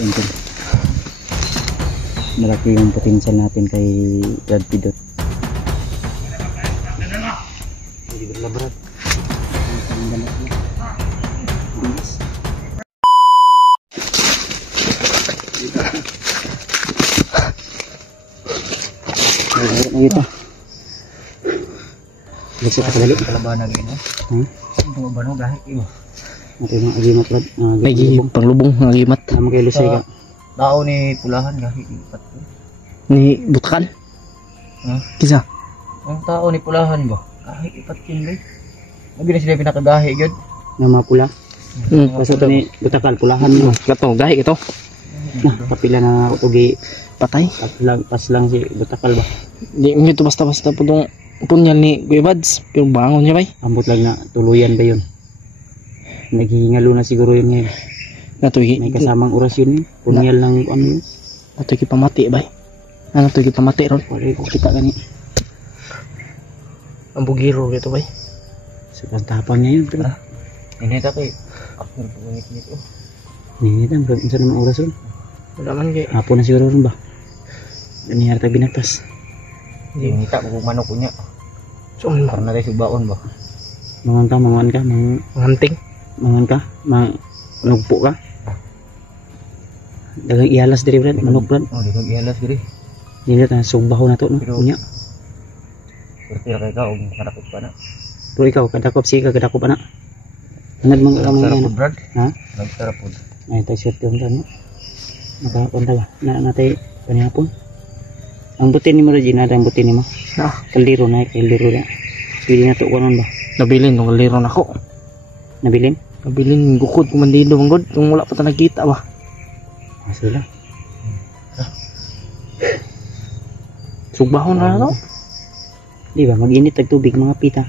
Yan. Malaki yung potential natin kay Brad Pidot. Hindi ba Brad? Ito. Bisa ka dali. Kalabahan lagi no. Tumabano gahi iyo. Ito yung agimat Brad. Lagi panglubong ng agimat. Tama kay Lusay ka. Tao ni pulahan gahi ipat. Ni Butakan. Kisa. Ang tao ni pulahan ba? Gahi ipat kin bay. Lagi na sila pinakagahi gyud. Nga mapula. Basta ito ni Butakan pulahan mo. Kato gahi ito. Nah, kapila na ugi Patay. pas lang si Butakal ba. Di mo ito basta-basta po itong punyal ni Kuya Bads. Pero bangon niya bay. Ambot lang na tuluyan ba yun? Naghihingalo na siguro yun ngayon. Natuhi. May kasamang orasyon yun. Punyal ng ano yun. Natuhi pamati bay. Natuhi pamati ron. Wala ko kita gani. Ang bugiro ito bay. Sa pagtapang niya yun. Pero Ini tapi aku ngit-ngit oh. ninitan bro. Isa naman orasyon. Wala man kay. Hapon na siguro rin ba? Ini harta binagtas. Ini tak buku manok punya. So, Karena dari subaon ba. Mangan ka, manganting. manugpo ka. Dagang ihalas diri Brad, manok Brad. Oh, di ihalas diri. Dili ta sugbaho na to no. Pero- Punya. Berarti kay ka og sarapot pa na. Pero ikaw kadakop si ka kadakop ana. Anad mong kamong Sarapot ana. brad. Ha? Nagsarapot. Ay tay short yung tano. Nakapunta ba? Natay kanihapon. Ang butin ni mo Regina, ang butin ni mo. Kaldero na. Pili na to kanon ba? Nabilin nung liron ako. Nabilin? Nabilin gukod kumandido manggod. Kung wala pa ta nakita ba. Sila. Sugbahon na no. Di ba mag-init tag tubig mga pita.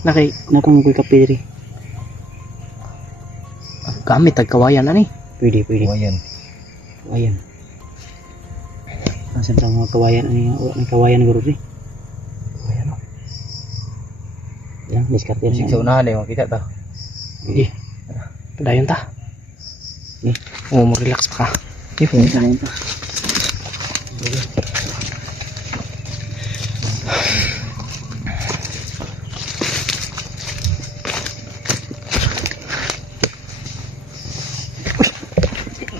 Nakay Nakong koy kape diri. gamit tag kawayan ani. Pwede. Wayan. Kawayan. Ang sa mga kawayan ani ang kawayan guro ri. Kawayan no. Yan, diskarte Sing sa. sa unahan eh makita ta. Sige. Padayon ta. Eh, Oh, mo relax pa ka. if sa nito.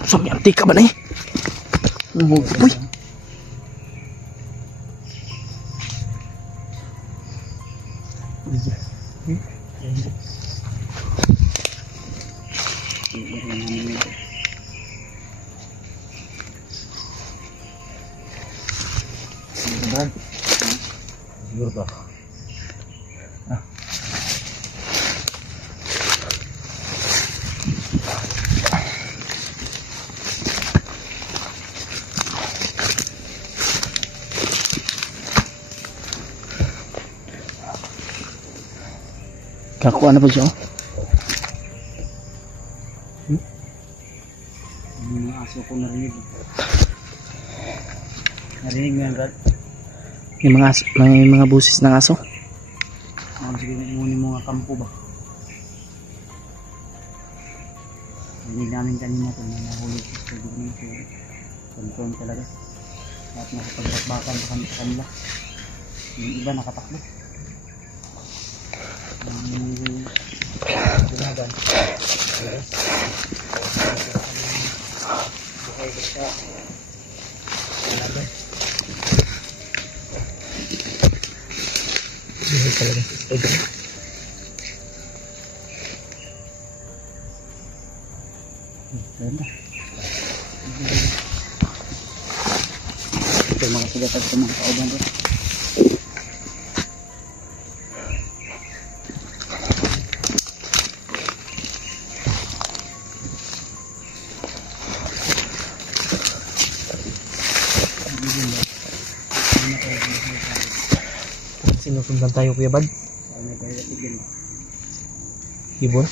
Sumi antika ba na eh? Uy. Brad. Siguro ba? Kakuha na pa siya oh. Mga aso ko narinig. Narinig mo yan Brad? May mga busis ng aso. Siguro muna mo nga kampo ba? Narinig namin kanina ito na nahulog sa tubig nito. Confirm talaga. At nakapagbatbakan sa kanila. Yung iba nakatakbo. Gulagan. Buhay ko siya. Gulagan. Buhay talaga. Ganda. Ito mga sigatag sa mga kauban ito. Sinusundan tayo Kuya Bad. Ibon.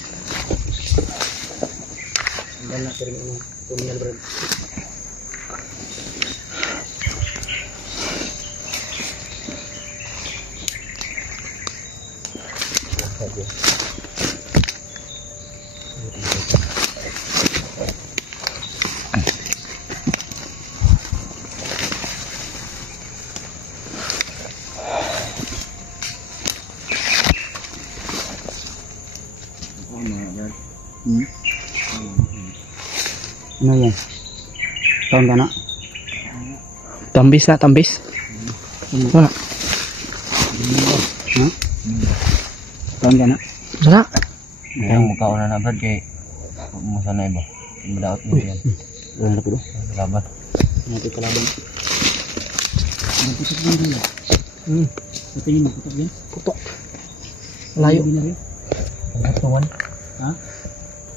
Ang na pero yung tumial Brad. Hmm? Ano yan? Taon ka na? Tambis na, tambis. Wala. Ha? Taon ka na? Wala. Ang mukha na Brad kay mo sana iba. Madaot mo yan. Wala na po. Laban. Natin kalaban. Ano putok yan rin? Sa tingin mo, putok yan? Putok. Layo. Hindi na rin. Ang tuwan. Ha?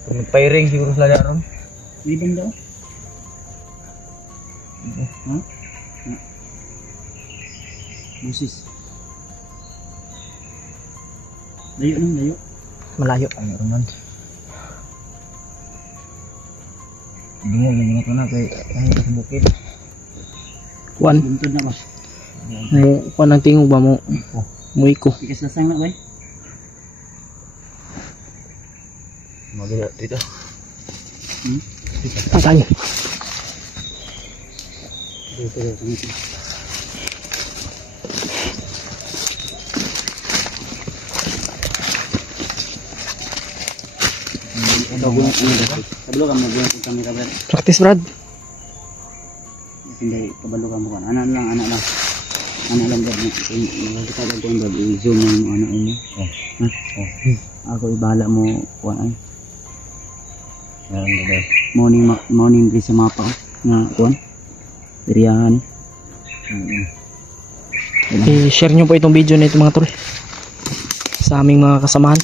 Kung nagpairing siguro sila daron. Hindi bang daw? Ha? Busis. Layo nang layo. Malayo. Ay, Roman. Hindi mo, yung ko na kay ano sa bukid. Kuan. Buntod na ba? Mo, kuan ang tingog ba mo? Muy ko. Ikas lasang na ba? Magila dito. Ang tayo. Dito. Kabalo ka mo yung kamera ba? Practice, Brad. Hindi, kabalo ka mo kan. Anak lang. Anak lang Brad. Kita ba kung Brad, i-zoom mo yung anak mo. Ako ibahala mo kuan ay. Morning diri sa mapa nga kuan. Diriyan. I-share nyo po itong video na ito mga tol. Sa aming mga kasamahan.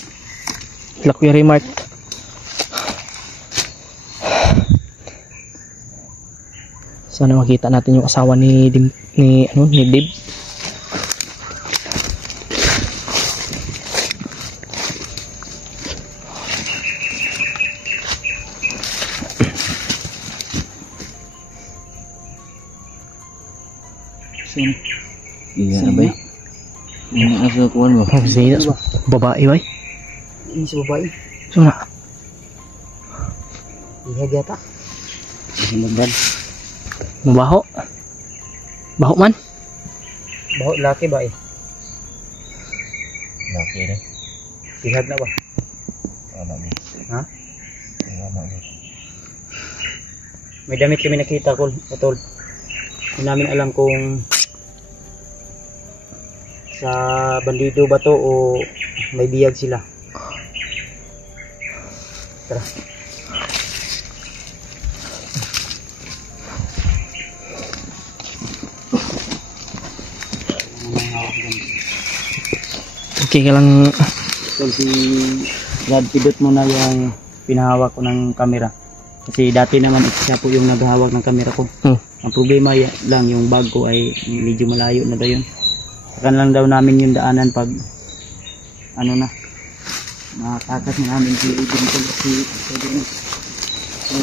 Lakwi Remark. Sana makita natin yung asawa ni Dib. Iya na ba? Ano asa kuan ba? Sige, babae ba? Ini si babae. So na. Ihag yata. Hindi Brad. Mabaho. Baho man. Baho laki ba eh? Laki rin. Ihag na ba? Wala ni. Ha? Wala ni. May damit kami nakita ko, Tol. Hindi namin alam kung sa bandido ba to o may biyag sila. Tara. Okay ka lang. Tol, si Brad, pidot mo na yung pinahawak ko ng camera. Kasi dati naman siya po yung naghahawak ng camera ko. Ang problema lang yung bag ko ay medyo malayo na daw yun. Sakan lang daw namin yung daanan pag ano na makakakat na namin si Edwin ko si Edwin. So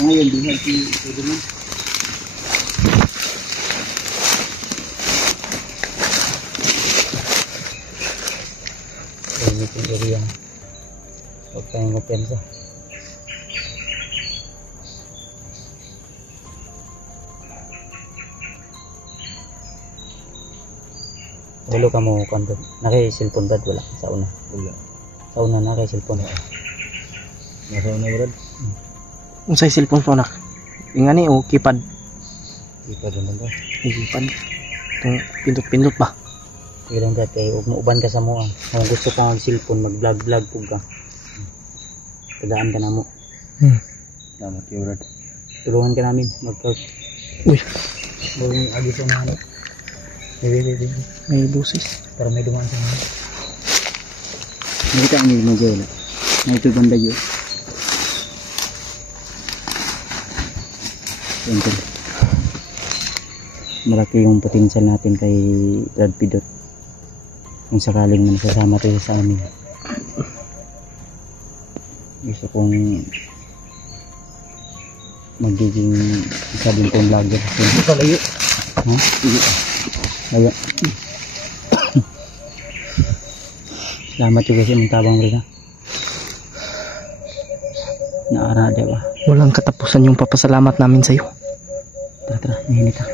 ngayon din si Edwin. Ini pun area huwag tayong mapensa. Walo ka mo kung naka-cellphone Brad, wala sa una. Wala. Sa una naka-cellphone. Nasa una Brad. Unsay cellphone phone nak? Ingani o keypad. Ipa din ba? Keypad. Itong pindot-pindot ba? Ilang Brad kay ug uban ka sa mo. Kung gusto ka mag-cellphone, mag-vlog pug ka. Tagaan ka na mo. Salamat kayo Brad. Tulungan ka namin mag-vlog. Uy, Bagong agis na ano. may busis. Para may dumaan sa mga. Nakita kami mo wala. Na ito banda yun. Ito. Malaki yung potential natin kay Brad Pidot. Kung sakaling nasasama tayo sa amin. Gusto kong magiging isa din kong vlogger. Kalayo. Ha? Sige. Kaya. Salamat juga sih mentabang mereka. Naara dia ba? Walang katapusan yung papasalamat namin sa iyo. Tara, ini ta.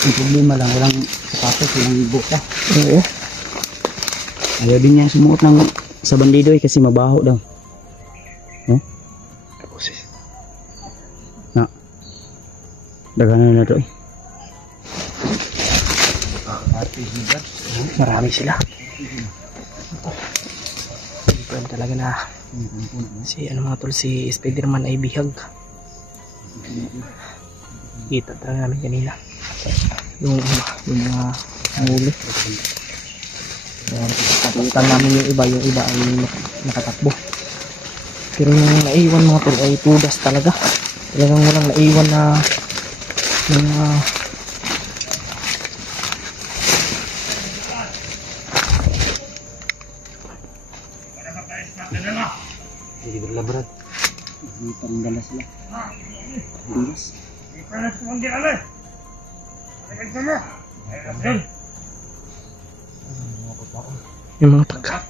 Ang problema lang, walang sapatos, walang buka. Oo. Ayaw din niya sumuot ng sa bandido kasi mabaho daw. Oh? Na. Daghanan na to eh. Marami sila. Ito talaga na si ano mga tol, si Spiderman ay bihag. Kita talaga namin kanina yung mga huli. Nakita namin yung iba ay nakatakbo. Pero yung naiwan mga tol ay tudas talaga. Talagang walang naiwan na yung Hindi berlabrat. Hindi panggala sila. Bilas. yung mga pagka.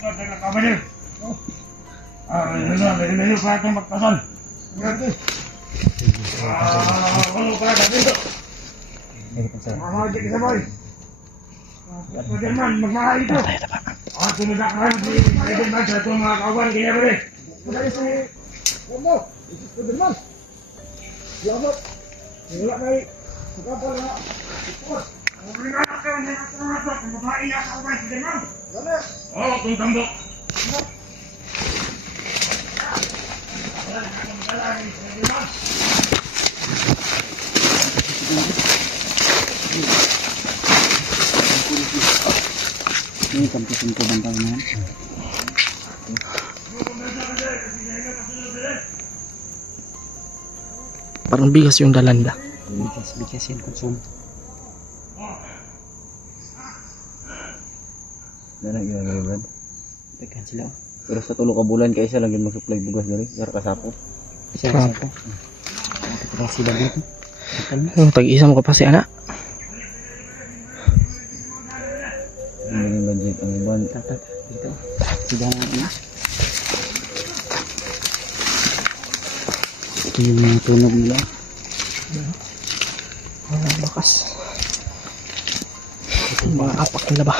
Ini kampusin ko bang kanan? Parang bigas yung dalanda. Bigas yung konsum. Dala ginagawa Brad. Tekan sila. Pero sa tulo ka bulan kaysa lang yung mag-supply bugas dali. Yara kasapo. Isa ko. Terus sila dito. Yung tag-isa mo ka pa si anak. Yung budget ang iban. Tatat dito. Sila na. Ito yung mga tunog nila. Walang bakas. Ito yung mga apak nila ba?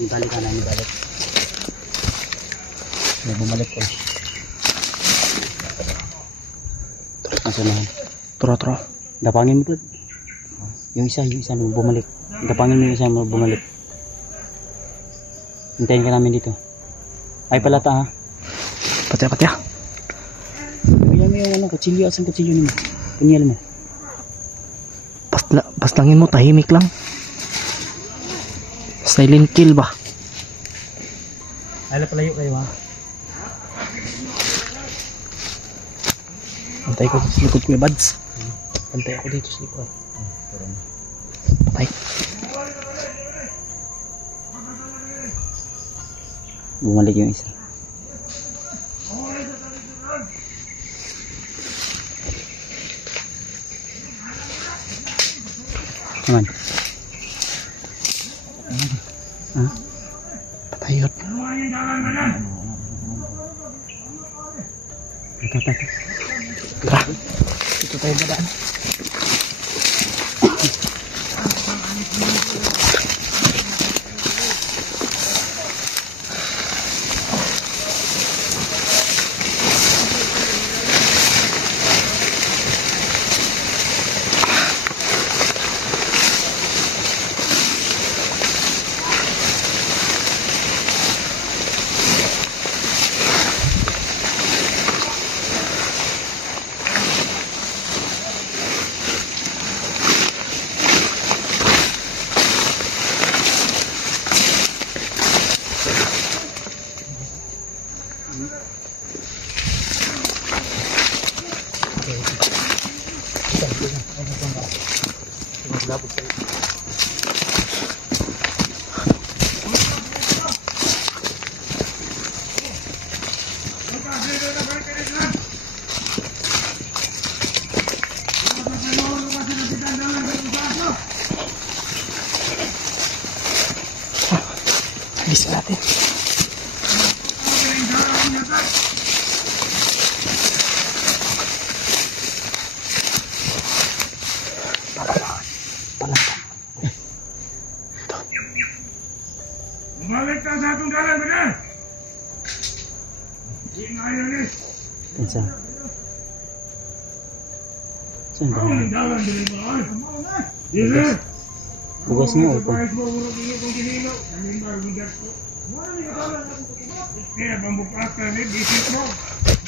Ibalik ka na, ibalik. Bumalik ko. Nasa nahan. Turo. Dapangin mo pa. Yung isa nung bumalik. Dapangin mo yung isa mo bumalik. Hintayin ka namin dito. Ay palata ha. Patya. Bigyan mo yung ano, kutsilyo. Asan kutsilyo mo? Punyal mo. Paslangin mo, tahimik lang. Silent kill ba? Ay palayo kayo ha. Pantay ko sa likod ko yung buds. Pantay ako dito sa likod. Patay. Bumalik yung isa. Naman. Ha? Patay yun. Tara. Dito tayo badaan. Bisa natin. Kinsa? Saan ba? Bugas mo o po?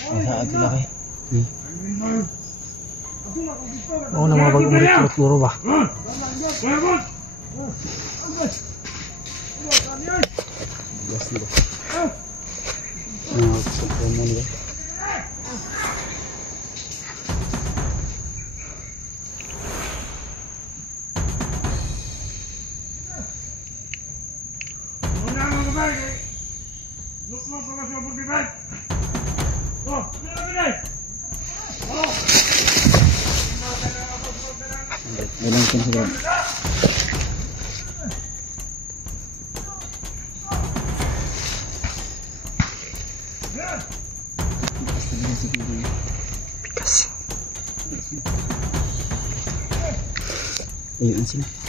Wala ati laki. Oo na mga bagong puro ba? Bugas nila. Sa mo nila. Ilang kin siguro. Pikas. Ayun sila.